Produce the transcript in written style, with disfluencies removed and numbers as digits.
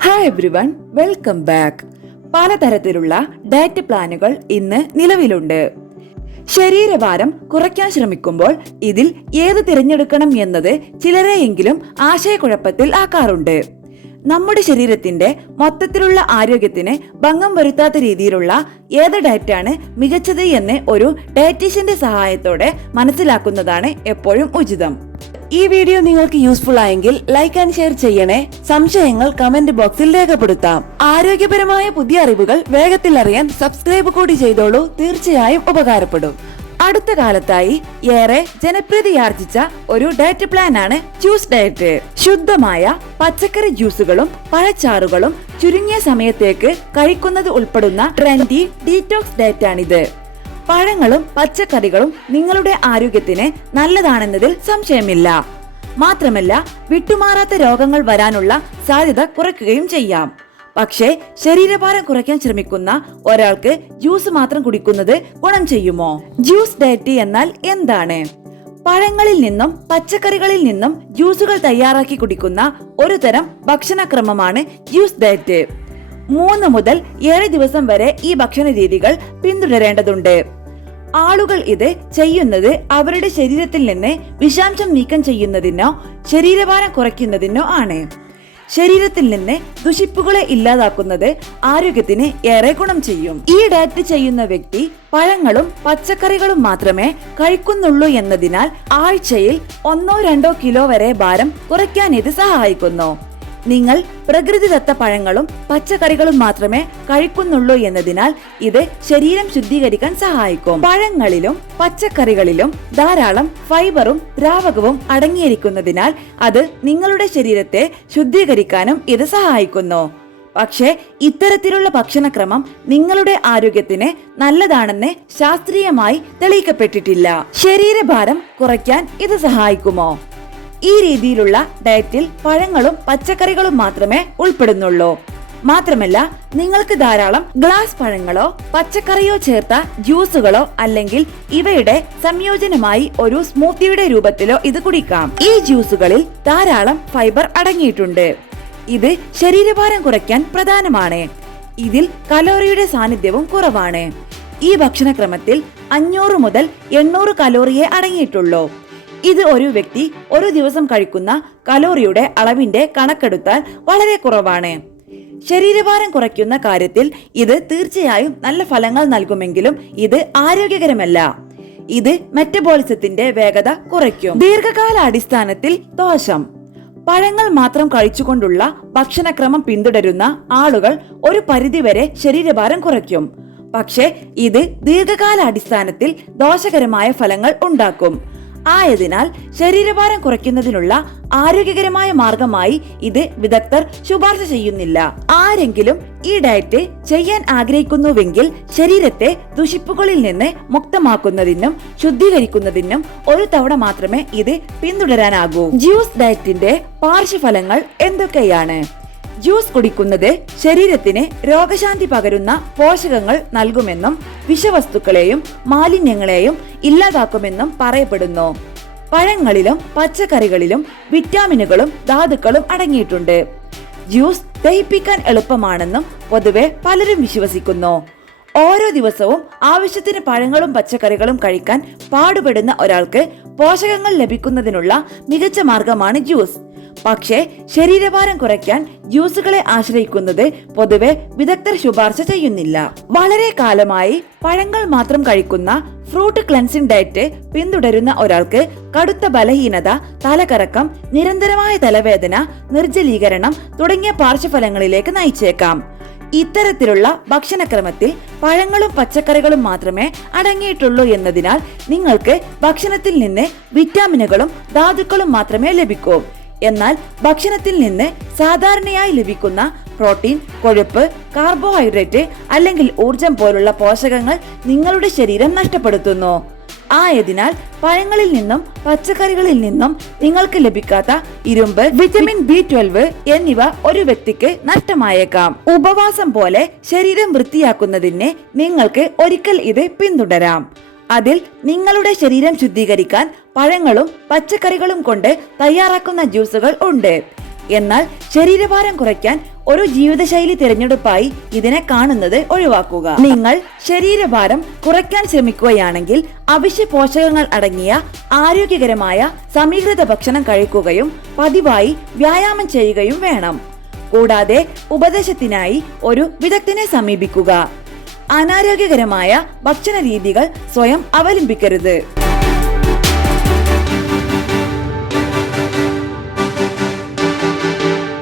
Hi everyone, welcome back. പലതരത്തിലുള്ള diet പ്ലാനുകൾ ഇന്ന് നിലവിലുണ്ട്. ശരീരഭാരം കുറയ്ക്കാൻ ശ്രമിക്കുമ്പോൾ ഇതിൽ ഏത് തിരഞ്ഞെടുക്കണം എന്നത് ചിലരെയെങ്കിലും ആശയക്കുഴപ്പത്തിൽ ആക്കാറുണ്ട്. നമ്മുടെ ശരീരത്തിന്റെ മൊത്തത്തിലുള്ള ആരോഗ്യത്തിന് ഭംഗം വരുത്താത്ത രീതിയിലുള്ള ഏത് ഡയറ്റാണ് മികച്ചത് എന്ന് ഒരു ഡയറ്റീഷ്യന്റെ സഹായത്തോടെ മനസ്സിലാക്കുന്നതാണ് എപ്പോഴും ഉചിതം. ഈ വീഡിയോ നിങ്ങൾക്ക് യൂസ്ഫുൾ ആയെങ്കിൽ ലൈക്ക് ആൻഡ് ഷെയർ ചെയ്യണേ. സംശയങ്ങൾ കമന്റ് ബോക്സിൽ രേഖപ്പെടുത്താം. ആരോഗ്യപരമായ പുതിയ അറിവുകൾ വേഗത്തിൽ അറിയാൻ സബ്സ്ക്രൈബ് കൂടി ചെയ്തോളൂ. തീർച്ചയായും ഉപകാരപ്പെടും. അടുത്ത കാലത്തായി ഏറെ ജനപ്രീതിയാർജിച്ച ഒരു ഡയറ്റ് പ്ലാൻ ആണ് ജ്യൂസ് ഡയറ്റ്. ശുദ്ധമായ പച്ചക്കറി ജ്യൂസുകളും പഴച്ചാറുകളും ചുരുങ്ങിയ സമയത്തേക്ക് കഴിക്കുന്നത് ഉൾപ്പെടുന്ന ട്രെൻഡി ഡീറ്റോക്സ് ഡയറ്റ് ആണിത്. പഴങ്ങളും പച്ചക്കറികളും നിങ്ങളുടെ ആരോഗ്യത്തിന് നല്ലതാണെന്നതിൽ സംശയമില്ല. മാത്രമല്ല, വിട്ടുമാറാത്ത രോഗങ്ങൾ വരാനുള്ള സാധ്യത കുറയ്ക്കുകയും ചെയ്യാം. പക്ഷേ ശരീരഭാരം കുറയ്ക്കാൻ ശ്രമിക്കുന്ന ഒരാൾക്ക് ജ്യൂസ് മാത്രം കുടിക്കുന്നത് ഗുണം ചെയ്യുമോ? ജ്യൂസ് ഡയറ്റ് എന്നാൽ എന്താണ്? പഴങ്ങളിൽ നിന്നും പച്ചക്കറികളിൽ നിന്നും ജ്യൂസുകൾ തയ്യാറാക്കി കുടിക്കുന്ന ഒരു തരം ഭക്ഷണക്രമമാണ് ജ്യൂസ് ഡയറ്റ്. 3 മുതൽ 7 ദിവസം വരെ ഈ ഭക്ഷണ രീതികൾ പിന്തുടരേണ്ടതുണ്ട്. ആളുകൾ ഇത് ചെയ്യുന്നത് അവരുടെ ശരീരത്തിൽ നിന്ന് വിഷാംശം നീക്കം ചെയ്യുന്നതിനോ ശരീരഭാരം കുറയ്ക്കുന്നതിനോ ആണ്. ശരീരത്തിൽ നിന്ന് ദുഷിപ്പുകളെ ഇല്ലാതാക്കുന്നത് ആരോഗ്യത്തിന് ഏറെ ഗുണം ചെയ്യും. ഈ ഡയറ്റ് ചെയ്യുന്ന വ്യക്തി പഴങ്ങളും പച്ചക്കറികളും മാത്രമേ കഴിക്കുന്നുള്ളൂ എന്നതിനാൽ ആഴ്ചയിൽ 1-2 കിലോ വരെ ഭാരം കുറയ്ക്കാൻ ഇത് സഹായിക്കുന്നു. നിങ്ങൾ പ്രകൃതിദത്ത പഴങ്ങളും പച്ചക്കറികളും മാത്രമേ കഴിക്കുന്നുള്ളൂ എന്നതിനാൽ ഇത് ശരീരം ശുദ്ധീകരിക്കാൻ സഹായിക്കും. പഴങ്ങളിലും പച്ചക്കറികളിലും ധാരാളം ഫൈബറും ദ്രാവകവും അടങ്ങിയിരിക്കുന്നതിനാൽ അത് നിങ്ങളുടെ ശരീരത്തെ ശുദ്ധീകരിക്കാനും ഇത് സഹായിക്കുന്നു. പക്ഷേ ഇത്തരത്തിലുള്ള ഭക്ഷണക്രമം നിങ്ങളുടെ ആരോഗ്യത്തിന് നല്ലതാണെന്ന് ശാസ്ത്രീയമായി തെളിയിക്കപ്പെട്ടിട്ടില്ല. ശരീരഭാരം കുറയ്ക്കാൻ ഇത് സഹായിക്കുമോ? ഈ രീതിയിലുള്ള ഡയറ്റിൽ പഴങ്ങളും പച്ചക്കറികളും മാത്രമേ ഉൾപ്പെടുന്നുള്ളൂ. മാത്രമല്ല, നിങ്ങൾക്ക് ധാരാളം ഗ്ലാസ് പഴങ്ങളോ പച്ചക്കറിയോ ചേർത്ത ജ്യൂസുകളോ അല്ലെങ്കിൽ ഇവയുടെ സംയോജനമായി ഒരു സ്മൂത്തിയുടെ രൂപത്തിലോ ഇത് കുടിക്കാം. ഈ ജ്യൂസുകളിൽ ധാരാളം ഫൈബർ അടങ്ങിയിട്ടുണ്ട്. ഇത് ശരീരഭാരം കുറയ്ക്കാൻ പ്രധാനമാണ്. ഇതിൽ കലോറിയുടെ സാന്നിധ്യവും കുറവാണ്. ഈ ഭക്ഷണക്രമത്തിൽ 500 മുതൽ 800 കലോറിയെ അടങ്ങിയിട്ടുള്ളൂ. ഇത് ഒരു വ്യക്തി ഒരു ദിവസം കഴിക്കുന്ന കലോറിയുടെ അളവിന്റെ കണക്കെടുത്താൽ വളരെ കുറവാണ്. ശരീരഭാരം കുറയ്ക്കുന്ന കാര്യത്തിൽ ഇത് തീർച്ചയായും നല്ല ഫലങ്ങൾ നൽകുമെങ്കിലും ഇത് ആരോഗ്യകരമല്ല. ഇത് മെറ്റബോളിസത്തിന്റെ വേഗത കുറയ്ക്കും. ദീർഘകാലാടിസ്ഥാനത്തിൽ ദോഷം. പഴങ്ങൾ മാത്രം കഴിച്ചുകൊണ്ടുള്ള ഭക്ഷണക്രമം പിന്തുടരുന്ന ആളുകൾ ഒരു പരിധിവരെ ശരീരഭാരം കുറയ്ക്കും. പക്ഷേ ഇത് ദീർഘകാലാടിസ്ഥാനത്തിൽ ദോഷകരമായ ഫലങ്ങൾ ഉണ്ടാക്കും. ആയതിനാൽ ശരീരഭാരം കുറയ്ക്കുന്നതിനുള്ള ആരോഗ്യകരമായ മാർഗമായി ഇത് വിദഗ്ധർ ശുപാർശ ചെയ്യുന്നില്ല. ആരെങ്കിലും ഈ ഡയറ്റ് ചെയ്യാൻ ആഗ്രഹിക്കുന്നുവെങ്കിൽ ശരീരത്തെ ദുഷിപ്പുകളിൽ നിന്ന് മുക്തമാക്കുന്നതിനും ശുദ്ധീകരിക്കുന്നതിനും ഒരു തവണ മാത്രമേ ഇത് പിന്തുടരാനാകൂ. ജ്യൂസ് ഡയറ്റിന്റെ പാർശ്വഫലങ്ങൾ എന്തൊക്കെയാണ്? ജ്യൂസ് കുടിക്കുന്നത് ശരീരത്തിന് രോഗശാന്തി പകരുന്ന പോഷകങ്ങൾ നൽകുമെന്നും വിഷവസ്തുക്കളെയും മാലിന്യങ്ങളെയും ഇല്ലാതാക്കുമെന്നും പറയപ്പെടുന്നു. പഴങ്ങളിലും പച്ചക്കറികളിലും വിറ്റാമിനുകളും ധാതുക്കളും അടങ്ങിയിട്ടുണ്ട്. ജ്യൂസ് ദഹിപ്പിക്കാൻ എളുപ്പമാണെന്നും പൊതുവെ പലരും വിശ്വസിക്കുന്നു. ഓരോ ദിവസവും ആവശ്യത്തിന് പഴങ്ങളും പച്ചക്കറികളും കഴിക്കാൻ പാടുപെടുന്ന ഒരാൾക്ക് പോഷകങ്ങൾ ലഭിക്കുന്നതിനുള്ള മികച്ച മാർഗമാണ് ജ്യൂസ്. പക്ഷേ ശരീരഭാരം കുറയ്ക്കാൻ ജ്യൂസുകളെ ആശ്രയിക്കുന്നത് പൊതുവെ വിദഗ്ധർ ശുപാർശ ചെയ്യുന്നില്ല. വളരെ കാലമായി പഴങ്ങൾ മാത്രം കഴിക്കുന്ന ഫ്രൂട്ട് ക്ലെൻസിംഗ് ഡയറ്റ് പിന്തുടരുന്ന ഒരാൾക്ക് കടുത്ത ബലഹീനത, തലകറക്കം, നിരന്തരമായ തലവേദന, നിർജ്ജലീകരണം തുടങ്ങിയ പാർശ്വഫലങ്ങളിലേക്ക് നയിച്ചേക്കാം. ഇത്തരത്തിലുള്ള ഭക്ഷണക്രമത്തിൽ പഴങ്ങളും പച്ചക്കറികളും മാത്രമേ അടങ്ങിയിട്ടുള്ളൂ എന്നതിനാൽ നിങ്ങൾക്ക് ഭക്ഷണത്തിൽ നിന്ന് വിറ്റാമിനുകളും ധാതുക്കളും മാത്രമേ ലഭിക്കൂ. എന്നാൽ ഭക്ഷണത്തിൽ നിന്ന് സാധാരണയായി ലഭിക്കുന്ന പ്രോട്ടീൻ, കൊഴുപ്പ്, കാർബോഹൈഡ്രേറ്റ് അല്ലെങ്കിൽ ഊർജം പോലുള്ള പോഷകങ്ങൾ നിങ്ങളുടെ ശരീരം നഷ്ടപ്പെടുത്തുന്നു. ആയതിനാൽ പഴങ്ങളിൽ നിന്നും പച്ചക്കറികളിൽ നിന്നും നിങ്ങൾക്ക് ലഭിക്കാത്ത ഇരുമ്പ്, വിറ്റമിൻ B12 എന്നിവ ഒരു വ്യക്തിക്ക് നഷ്ടമായേക്കാം. ഉപവാസം പോലെ ശരീരം വൃത്തിയാക്കുന്നതിന് നിങ്ങൾക്ക് ഒരിക്കൽ ഇത് പിന്തുടരാം. അതിൽ നിങ്ങളുടെ ശരീരം ശുദ്ധീകരിക്കാൻ പഴങ്ങളും പച്ചക്കറികളും കൊണ്ട് തയ്യാറാക്കുന്ന ജ്യൂസുകൾ ഉണ്ട്. എന്നാൽ ശരീരഭാരം കുറയ്ക്കാൻ ഒരു ജീവിതശൈലി തിരഞ്ഞെടുപ്പായി ഇതിനെ കാണുന്നത് ഒഴിവാക്കുക. നിങ്ങൾ ശരീരഭാരം കുറയ്ക്കാൻ ശ്രമിക്കുകയാണെങ്കിൽ അവശ്യ പോഷകങ്ങൾ അടങ്ങിയ ആരോഗ്യകരമായ സമീകൃത ഭക്ഷണം കഴിക്കുകയും പതിവായി വ്യായാമം ചെയ്യുകയും വേണം. കൂടാതെ ഉപദേശത്തിനായി ഒരു വിദഗ്ധനെ സമീപിക്കുക. അനാരോഗ്യകരമായ ഭക്ഷണ രീതികൾ സ്വയം അവലംബിക്കരുത്.